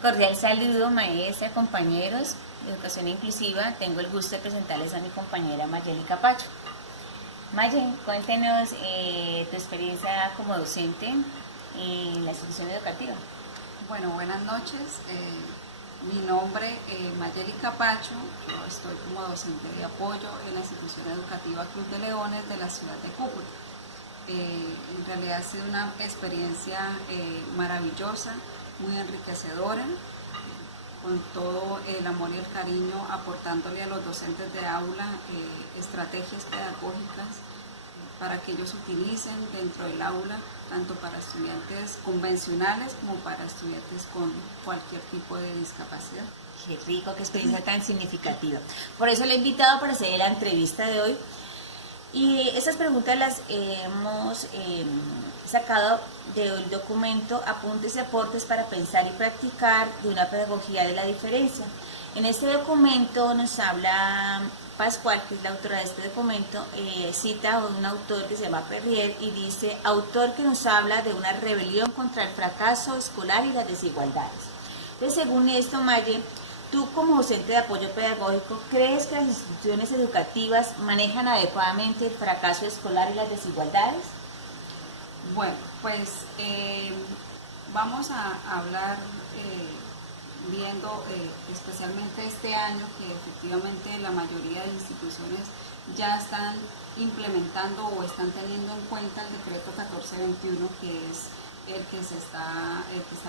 Cordial saludo, maestra, compañeros de Educación Inclusiva. Tengo el gusto de presentarles a mi compañera Mayeli Capacho. Mayen, cuéntenos tu experiencia como docente en la institución educativa. Bueno, buenas noches. Mi nombre es Mayeli Capacho. Yo estoy como docente de apoyo en la institución educativa Club de Leones de la ciudad de Cúcuta. En realidad ha sido una experiencia maravillosa, muy enriquecedora, con todo el amor y el cariño, aportándole a los docentes de aula estrategias pedagógicas para que ellos utilicen dentro del aula, tanto para estudiantes convencionales como para estudiantes con cualquier tipo de discapacidad. Qué rico, qué experiencia tan significativa. Por eso le he invitado para hacer la entrevista de hoy. Y estas preguntas las hemos sacado del documento Apuntes y Aportes para pensar y practicar de una pedagogía de la diferencia. En este documento nos habla Pascual, que es la autora de este documento, cita a un autor que se llama Perrier y dice: autor que nos habla de una rebelión contra el fracaso escolar y las desigualdades. Entonces, según esto, Maye, tú como docente de apoyo pedagógico, ¿crees que las instituciones educativas manejan adecuadamente el fracaso escolar y las desigualdades? Bueno, pues vamos a hablar viendo especialmente este año que efectivamente la mayoría de instituciones ya están implementando o están teniendo en cuenta el decreto 1421, que es el que está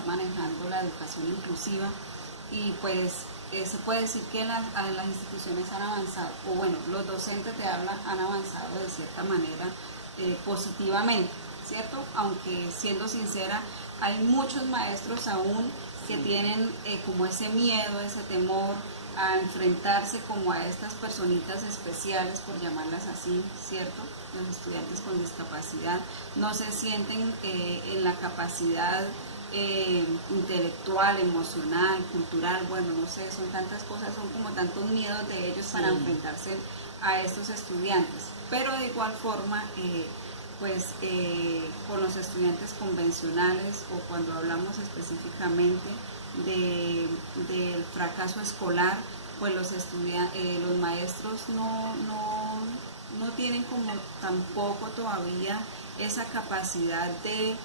manejando la educación inclusiva. Y pues se puede decir que las instituciones han avanzado, o bueno, los docentes de aula han avanzado de cierta manera positivamente, ¿cierto? Aunque siendo sincera, hay muchos maestros aún que tienen como ese miedo, ese temor a enfrentarse como a estas personitas especiales, por llamarlas así, ¿cierto? Los estudiantes con discapacidad no se sienten en la capacidad intelectual, emocional, cultural, bueno, no sé, son tantas cosas, son como tantos miedos de ellos para enfrentarse a estos estudiantes. Pero de igual forma, con los estudiantes convencionales, o cuando hablamos específicamente del fracaso escolar, pues los maestros no tienen como tampoco todavía esa capacidad de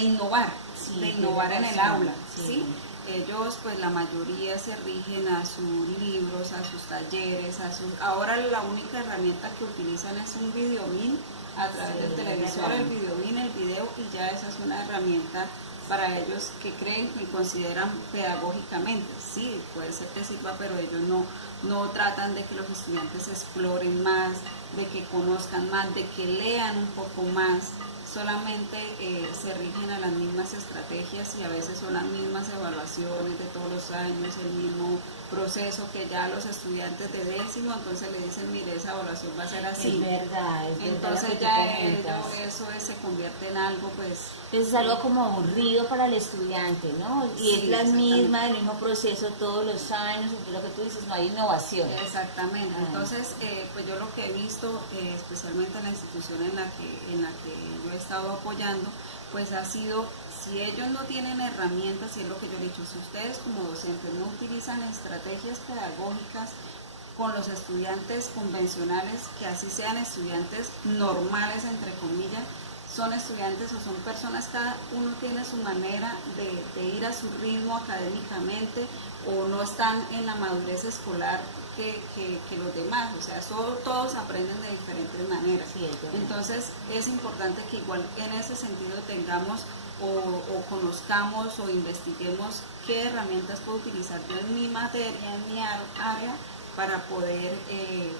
innovar, de innovar en el aula, ¿sí? Ellos, pues la mayoría se rigen a sus libros, a sus talleres, ahora la única herramienta que utilizan es un videomin a través del televisor, el videomin, el video, y ya esa es una herramienta para ellos que creen y consideran pedagógicamente. Sí, puede ser que sirva, pero ellos no tratan de que los estudiantes exploren más, de que conozcan más, de que lean un poco más. Solamente se rigen a las mismas estrategias y a veces son las mismas evaluaciones de todos los años, el mismo proceso que ya los estudiantes de décimo, entonces le dicen, mire, esa evaluación va a ser así. Es verdad, entonces ya eso se convierte en algo, pues... Es algo como aburrido para el estudiante, ¿no? Y sí, es la misma, el mismo proceso todos los años, lo que tú dices, no hay innovación. Exactamente, entonces pues yo lo que he visto, especialmente en la institución en la que yo he estado apoyando, pues ha sido, si ellos no tienen herramientas, y es lo que yo he dicho, si ustedes como docentes no utilizan estrategias pedagógicas con los estudiantes convencionales, que así sean estudiantes normales, entre comillas, son estudiantes o son personas, cada uno tiene su manera de ir a su ritmo académicamente, o no están en la madurez escolar que los demás, o sea, todos aprenden de diferentes maneras. Sí, entonces es importante que igual en ese sentido tengamos o conozcamos o investiguemos qué herramientas puedo utilizar yo en mi materia, en mi área, para poder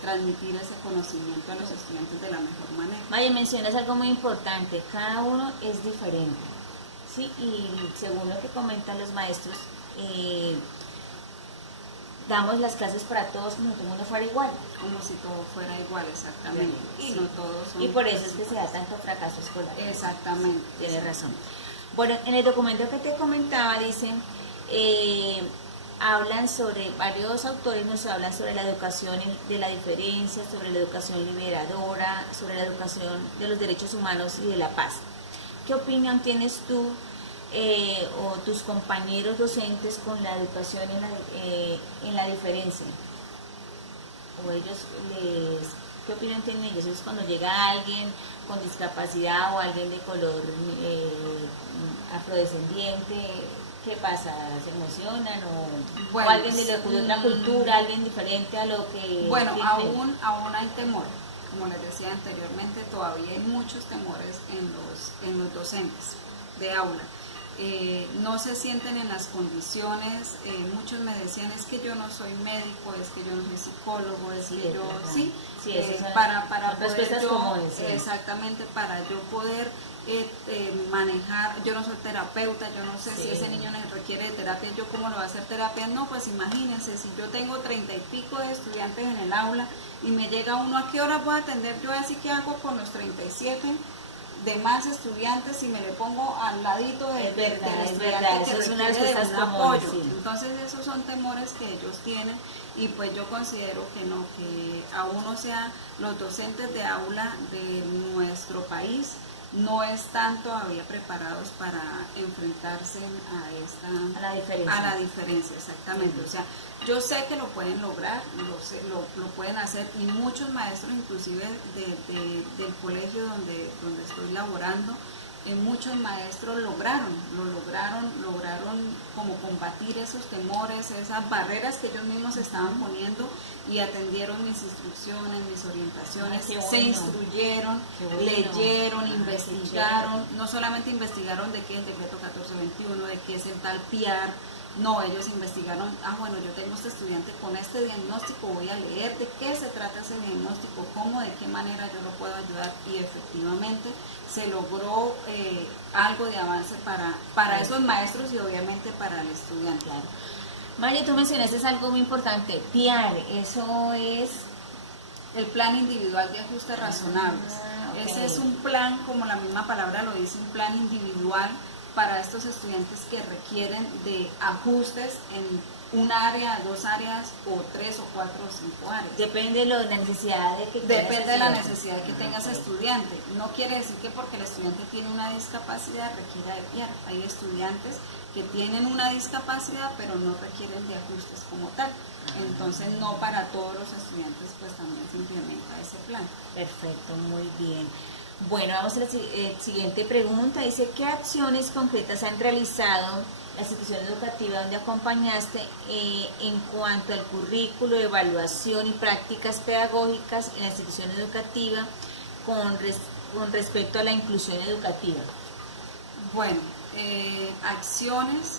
transmitir ese conocimiento a los estudiantes de la mejor manera. Maya, mencionas algo muy importante, cada uno es diferente, ¿sí? Y según lo que comentan los maestros, damos las clases para todos como si todo el mundo fuera igual. Como si todo fuera igual, exactamente. Sí. Y no todos son... Y por eso es que se da tanto fracaso escolar. Exactamente. Tienes razón. Bueno, en el documento que te comentaba dicen... hablan sobre, varios autores nos hablan sobre la educación de la diferencia, sobre la educación liberadora, sobre la educación de los derechos humanos y de la paz. ¿Qué opinión tienes tú o tus compañeros docentes con la educación en la diferencia? ¿O ellos qué opinión tienen ellos? Es cuando llega alguien con discapacidad o alguien de color afrodescendiente, ¿qué pasa? ¿Se emocionan? ¿O alguien de otra cultura, alguien diferente a lo que Bueno, tienen? aún hay temor. Como les decía anteriormente, todavía hay muchos temores en los docentes de aula. No se sienten en las condiciones, muchos me decían, es que yo no soy médico, es que yo no soy psicólogo, es que yo, sí, para poder yo, comunes, sí. Exactamente, para yo poder manejar, yo no soy terapeuta, yo no sé si ese niño requiere de terapia, yo cómo lo voy a hacer terapia, no, pues imagínense, si yo tengo 30 y pico de estudiantes en el aula y me llega uno, ¿a qué hora voy a atender? Yo así que hago con los 37 de más estudiantes y me le pongo al ladito del estudiante que requiere de un apoyo. Sí. Entonces esos son temores que ellos tienen y pues yo considero que no, que aún, o sea, los docentes de aula de nuestro país no están todavía preparados para enfrentarse a la diferencia, exactamente. O sea, yo sé que lo pueden lograr, lo pueden hacer, y muchos maestros, inclusive del colegio donde estoy laborando, muchos maestros lograron como combatir esos temores, esas barreras que ellos mismos estaban poniendo, y atendieron mis instrucciones, mis orientaciones, se instruyeron, leyeron, investigaron, no solamente investigaron de qué es el decreto 1421, de qué es el tal PIAR, no, ellos investigaron, bueno, yo tengo este estudiante con este diagnóstico, voy a leer de qué se trata ese diagnóstico, cómo, de qué manera yo lo puedo ayudar, y efectivamente se logró algo de avance para esos maestros y obviamente para el estudiante. Claro. María, tú mencionaste algo muy importante, PIAR, eso es el plan individual de ajustes razonables. Okay. Ese es un plan, como la misma palabra lo dice, un plan individual para estos estudiantes que requieren de ajustes en un área, 2 áreas, o 3 o 4 o 5 áreas. Depende de la necesidad que tenga ese estudiante. No quiere decir que porque el estudiante tiene una discapacidad requiera de PIAR. Hay estudiantes que tienen una discapacidad pero no requieren de ajustes como tal. Entonces no para todos los estudiantes pues también se implementa ese plan. Perfecto, muy bien. Bueno, vamos a la siguiente pregunta. Dice, ¿qué acciones concretas han realizado la institución educativa donde acompañaste en cuanto al currículo, evaluación y prácticas pedagógicas en la institución educativa con respecto a la inclusión educativa? Bueno, acciones...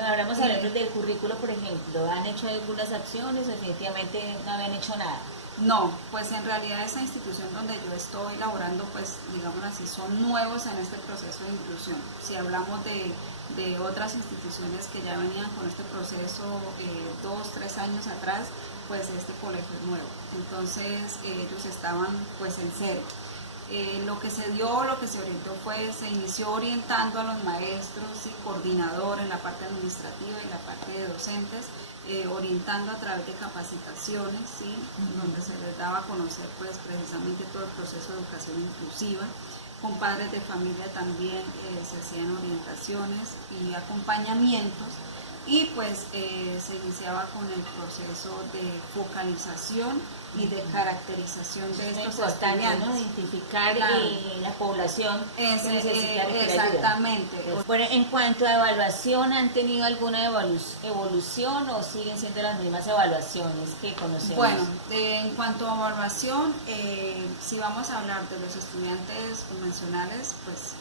hablamos del currículo, por ejemplo. ¿Han hecho algunas acciones? Definitivamente no habían hecho nada. No, pues en realidad esa institución donde yo estoy laborando, pues digamos así, son nuevos en este proceso de inclusión. Si hablamos de otras instituciones que ya venían con este proceso 2, 3 años atrás, pues este colegio es nuevo. Entonces ellos estaban pues en cero. Lo que se orientó se inició orientando a los maestros y coordinadores en la parte administrativa y la parte de docentes, orientando a través de capacitaciones, ¿sí? Donde se les daba a conocer pues precisamente todo el proceso de educación inclusiva. Con padres de familia también se hacían orientaciones y acompañamientos, y pues se iniciaba con el proceso de focalización y de caracterización de estos estudiantes, ¿no? Identificar la población que necesita exactamente. Bueno, en cuanto a evaluación, ¿han tenido alguna evolución o siguen siendo las mismas evaluaciones que conocemos? Bueno, en cuanto a evaluación, si vamos a hablar de los estudiantes convencionales, pues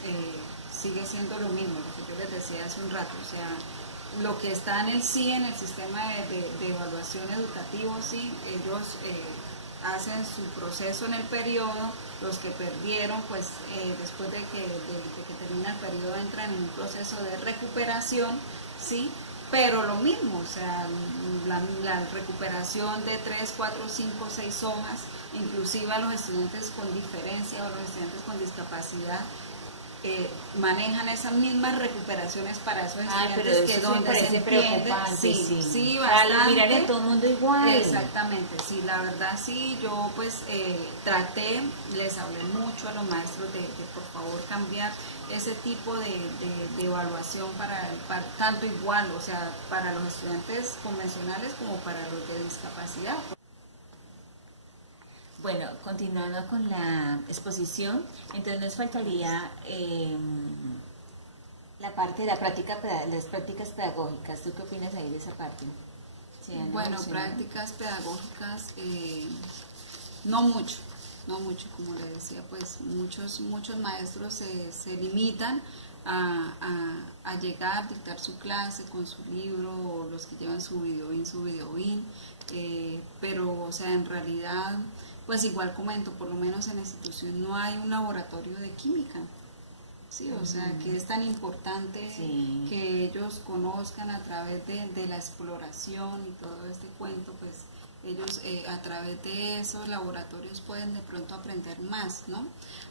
sigue siendo lo mismo, lo que yo les decía hace un rato, o sea, lo que está en el sistema de evaluación educativo, sí, ellos hacen su proceso en el periodo. Los que perdieron, pues después de que termina el periodo, entran en un proceso de recuperación, sí, pero lo mismo, o sea, la recuperación de 3, 4, 5, 6 hojas, inclusive a los estudiantes con diferencia o los estudiantes con discapacidad, manejan esas mismas recuperaciones para esos Pero estudiantes que eso sí me donde se parece entiende. preocupante, Sí, Para mirar bastante. a todo el mundo igual. Exactamente, sí, la verdad sí, yo pues traté, les hablé mucho a los maestros de por favor cambiar ese tipo de evaluación para tanto igual, o sea, para los estudiantes convencionales como para los de discapacidad. Bueno, continuando con la exposición, entonces nos faltaría la parte de la práctica, las prácticas pedagógicas. ¿Tú qué opinas ahí de esa parte? ¿Se han Bueno, evolucionado? prácticas pedagógicas, no mucho, no mucho, como le decía, pues muchos maestros se limitan a llegar, dictar su clase con su libro, o los que llevan su videoin, pero, o sea, en realidad, pues igual comento, por lo menos en la institución no hay un laboratorio de química. Sí, o sea, que es tan importante que ellos conozcan a través de la exploración y todo este cuento, pues ellos a través de esos laboratorios pueden de pronto aprender más, ¿no?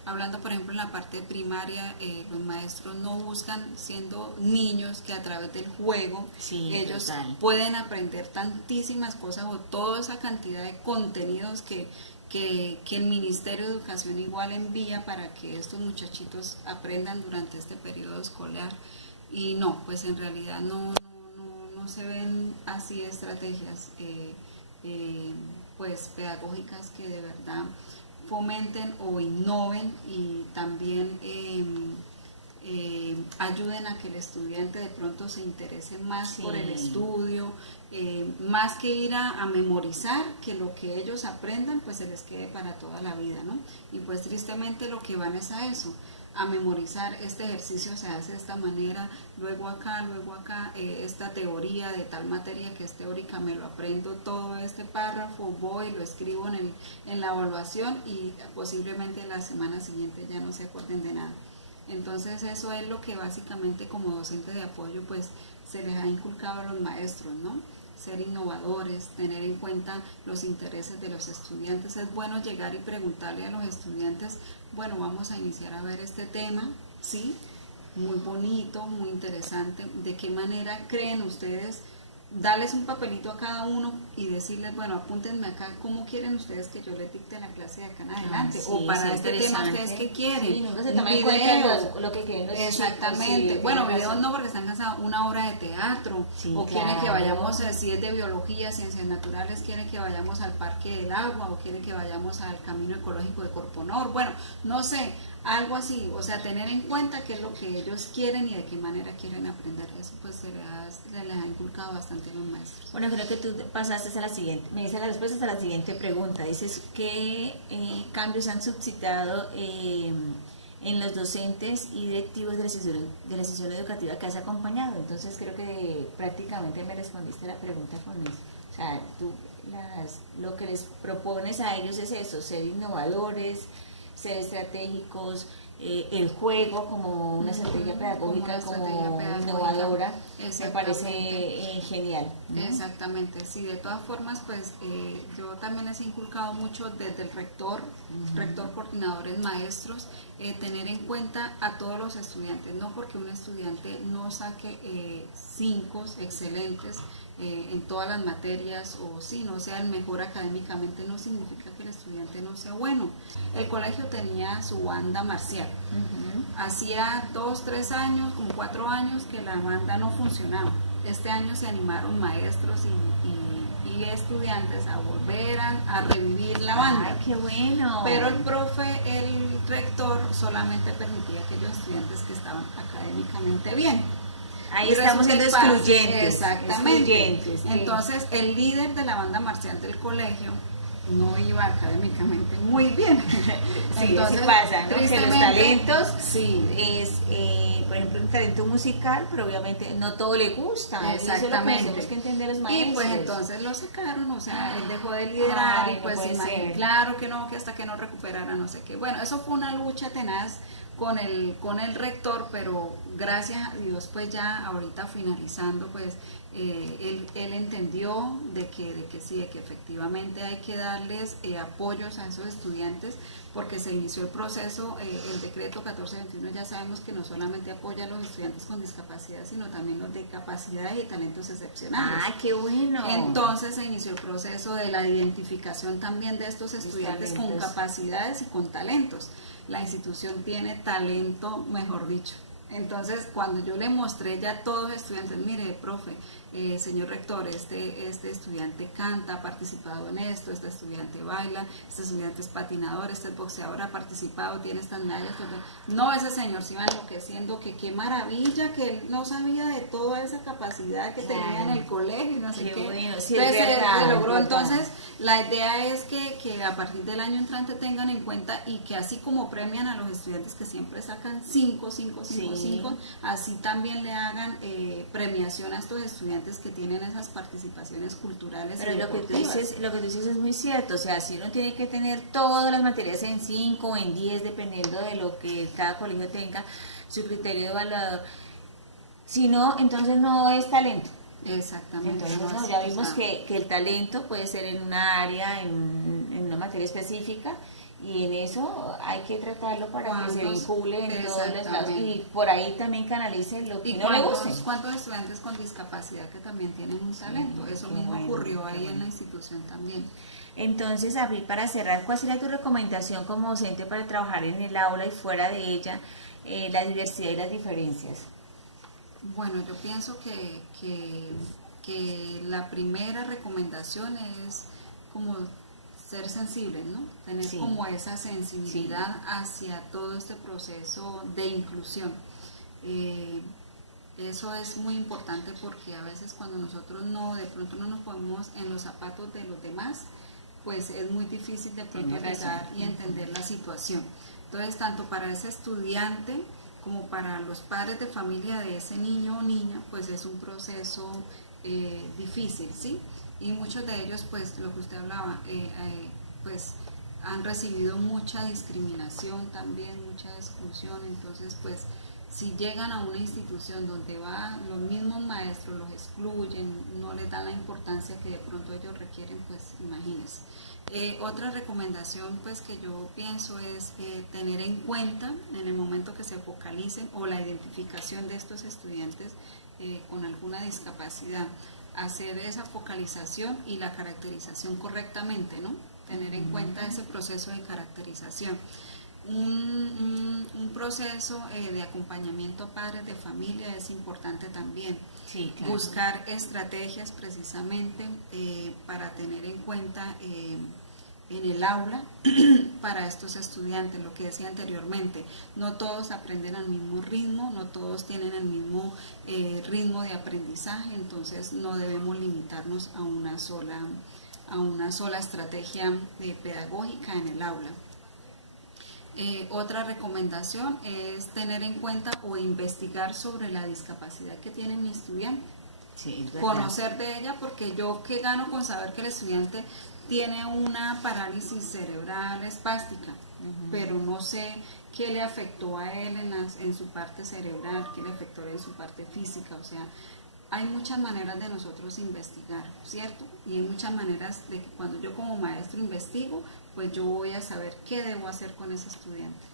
Hablando, por ejemplo, en la parte primaria, los maestros no buscan, siendo niños, que a través del juego ellos pueden aprender tantísimas cosas o toda esa cantidad de contenidos que el Ministerio de Educación igual envía para que estos muchachitos aprendan durante este periodo escolar. Y no, pues en realidad no se ven así estrategias pues pedagógicas que de verdad fomenten o innoven y también ayuden a que el estudiante de pronto se interese más por el estudio, más que ir a memorizar, que lo que ellos aprendan pues se les quede para toda la vida, ¿no? Y pues tristemente lo que van es a eso, a memorizar. Este ejercicio se hace de esta manera, luego acá, esta teoría de tal materia que es teórica, me lo aprendo todo este párrafo, voy, lo escribo en la evaluación y posiblemente la semana siguiente ya no se acuerden de nada. Entonces eso es lo que básicamente como docente de apoyo pues se les ha inculcado a los maestros, ¿no? Ser innovadores, tener en cuenta los intereses de los estudiantes. Es bueno llegar y preguntarle a los estudiantes, bueno, vamos a iniciar a ver este tema, ¿sí? Muy bonito, muy interesante. ¿De qué manera creen ustedes? Darles un papelito a cada uno y decirles, bueno, apúntenme acá, ¿cómo quieren ustedes que yo les dicte la clase de acá en adelante? O para este tema, ¿ustedes qué quieren? Sí, nunca se toma en cuenta lo que quieren los exactamente. chicos, Bueno, videos no, porque están cansados, una hora de teatro, o quieren que vayamos, si es de biología, ciencias naturales, quieren que vayamos al Parque del Agua, o quieren que vayamos al Camino Ecológico de Corponor, bueno, no sé, algo así, o sea, tener en cuenta qué es lo que ellos quieren y de qué manera quieren aprender. Eso pues se les ha inculcado bastante a los maestros. Bueno, creo que tú pasaste a la siguiente, me dices la respuesta a la siguiente pregunta. Dices, ¿qué cambios han suscitado en los docentes y directivos de la sesión educativa que has acompañado? Entonces creo que prácticamente me respondiste la pregunta con eso. O sea, tú lo que les propones a ellos es eso, ser innovadores, ser estratégicos, el juego como una estrategia pedagógica, como innovadora, me parece genial, ¿no? Exactamente, sí, de todas formas, pues yo también les he inculcado mucho desde el rector, coordinadores, maestros, tener en cuenta a todos los estudiantes, no porque un estudiante no saque 5 excelentes en todas las materias o si no sea el mejor académicamente, no significa que el estudiante no sea bueno. El colegio tenía su banda marcial, hacía 2, 3 años, como 4 años que la banda no funcionaba. Este año se animaron maestros y estudiantes a volver a revivir la banda. ¡Ay, qué bueno! Pero el rector solamente permitía a aquellos estudiantes que estaban académicamente bien. Ahí estamos siendo excluyentes. Exactamente. Entonces, el líder de la banda marcial del colegio no iba académicamente muy bien. Sí, entonces pasa, ¿no? Que los talentos es, por ejemplo, un talento musical, pero obviamente no todo le gusta. Exactamente. Eso es lo que tenemos que entender los maestros. Y pues entonces lo sacaron, o sea, él dejó de liderar y pues claro que no, que hasta que no recuperara no sé qué. Bueno, eso fue una lucha tenaz con el rector, pero gracias a Dios pues ya ahorita finalizando pues él entendió de que sí, de que efectivamente hay que darles apoyos a esos estudiantes, porque se inició el proceso, el decreto 1421 ya sabemos que no solamente apoya a los estudiantes con discapacidad, sino también los de capacidades y talentos excepcionales. ¡Ah, qué bueno! Entonces se inició el proceso de la identificación también de estos estudiantes con capacidades y con talentos. La institución tiene talento, mejor dicho. Entonces, cuando yo le mostré ya a todos los estudiantes, mire, profe, señor rector, este estudiante canta, ha participado en esto, este estudiante baila, este estudiante es patinador, este es boxeador, ha participado, tiene estas medallas. No, ese señor se iba enloqueciendo, que qué maravilla, que él no sabía de toda esa capacidad que tenía en el colegio y no sé qué. Bueno, sí, entonces, verdad, se logró. verdad. Entonces, la idea es que a partir del año entrante tengan en cuenta y que así como premian a los estudiantes que siempre sacan 5, así también le hagan premiación a estos estudiantes que tienen esas participaciones culturales. Pero y lo que tú deportivas. dices es muy cierto, o sea, si uno tiene que tener todas las materias en 5 o en 10, dependiendo de lo que cada colegio tenga, su criterio evaluador, si no, entonces no es talento. Exactamente. Entonces, no, no, así, ya o vimos sea, que el talento puede ser en una área, en una materia específica, y en eso hay que tratarlo para que se vincule en todos los lados y por ahí también canalice lo que ¿Y no le guste. cuántos estudiantes con discapacidad que también tienen un talento? Eso qué mismo bueno, ocurrió qué ahí en bueno. la institución también. Entonces, Abril, para cerrar, ¿cuál sería tu recomendación como docente para trabajar en el aula y fuera de ella, la diversidad y las diferencias? Bueno, yo pienso que la primera recomendación es como ser sensibles, ¿no? Tener Sí. como esa sensibilidad hacia todo este proceso de inclusión. Eso es muy importante porque a veces cuando nosotros de pronto no nos ponemos en los zapatos de los demás, pues es muy difícil de pronto Tienes llegar razón. y entender la situación. Entonces, tanto para ese estudiante como para los padres de familia de ese niño o niña, pues es un proceso difícil, ¿sí? Y muchos de ellos, pues lo que usted hablaba, pues han recibido mucha discriminación también, mucha exclusión. Entonces, pues si llegan a una institución donde los mismos maestros los excluyen, no les dan la importancia que de pronto ellos requieren, pues imagínense. Otra recomendación pues que yo pienso es tener en cuenta en el momento que se focalicen o la identificación de estos estudiantes con alguna discapacidad, hacer esa focalización y la caracterización correctamente, ¿no? Tener en cuenta ese proceso de caracterización. Un proceso de acompañamiento a padres de familia es importante también. Sí, claro. Buscar estrategias precisamente para tener en cuenta en el aula para estos estudiantes, lo que decía anteriormente, no todos aprenden al mismo ritmo, no todos tienen el mismo ritmo de aprendizaje, entonces no debemos limitarnos a una sola estrategia pedagógica en el aula. Otra recomendación es tener en cuenta o investigar sobre la discapacidad que tiene mi estudiante. Sí, es verdad. Conocer de ella, porque yo qué gano con saber que el estudiante tiene una parálisis cerebral espástica, pero no sé qué le afectó a él en su parte cerebral, qué le afectó en su parte física. O sea, hay muchas maneras de nosotros investigar, ¿cierto? Y hay muchas maneras de que cuando yo como maestro investigo, pues yo voy a saber qué debo hacer con ese estudiante.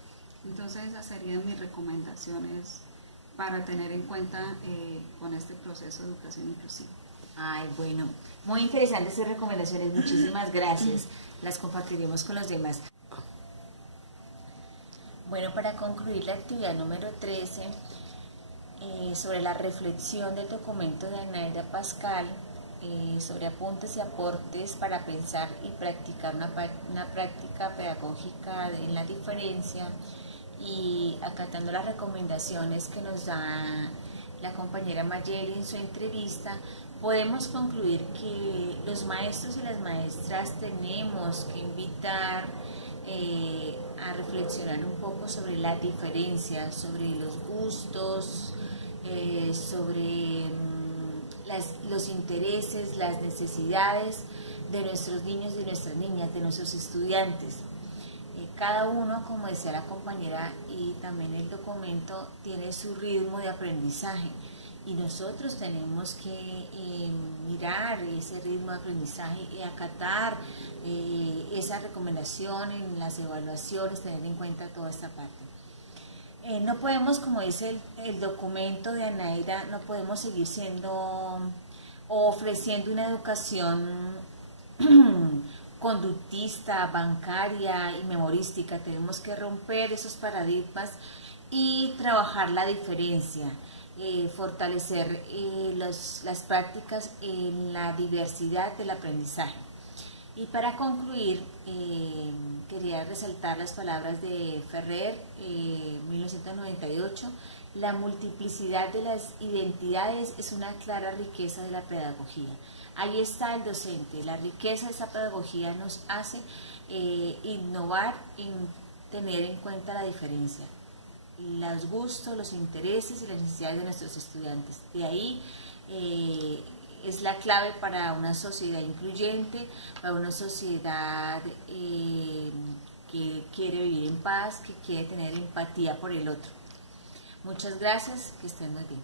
Entonces esas serían mis recomendaciones para tener en cuenta con este proceso de educación inclusiva. Ay, bueno, muy interesantes esas recomendaciones, muchísimas gracias. Las compartiremos con los demás. Bueno, para concluir la actividad número 13, sobre la reflexión del documento de Anaida Pascal, sobre apuntes y aportes para pensar y practicar una práctica pedagógica en la diferencia, y acatando las recomendaciones que nos da la compañera Mayeli en su entrevista, podemos concluir que los maestros y las maestras tenemos que invitar a reflexionar un poco sobre la diferencia, sobre los gustos, sobre los intereses, las necesidades de nuestros niños y nuestras niñas, de nuestros estudiantes. cada uno, como decía la compañera, y también el documento, tiene su ritmo de aprendizaje. Y nosotros tenemos que mirar ese ritmo de aprendizaje y acatar esa recomendación en las evaluaciones, tener en cuenta toda esta parte. No podemos, como dice el documento de Anaida, no podemos seguir siendo o ofreciendo una educación conductista, bancaria y memorística. Tenemos que romper esos paradigmas y trabajar la diferencia, fortalecer las prácticas en la diversidad del aprendizaje. Y para concluir, quería resaltar las palabras de Ferrer, 1998, la multiplicidad de las identidades es una clara riqueza de la pedagogía. Ahí está el docente, la riqueza de esa pedagogía nos hace innovar en tener en cuenta la diferencia, los gustos, los intereses y las necesidades de nuestros estudiantes. De ahí es la clave para una sociedad incluyente, para una sociedad que quiere vivir en paz, que quiere tener empatía por el otro. Muchas gracias, que estén muy bien.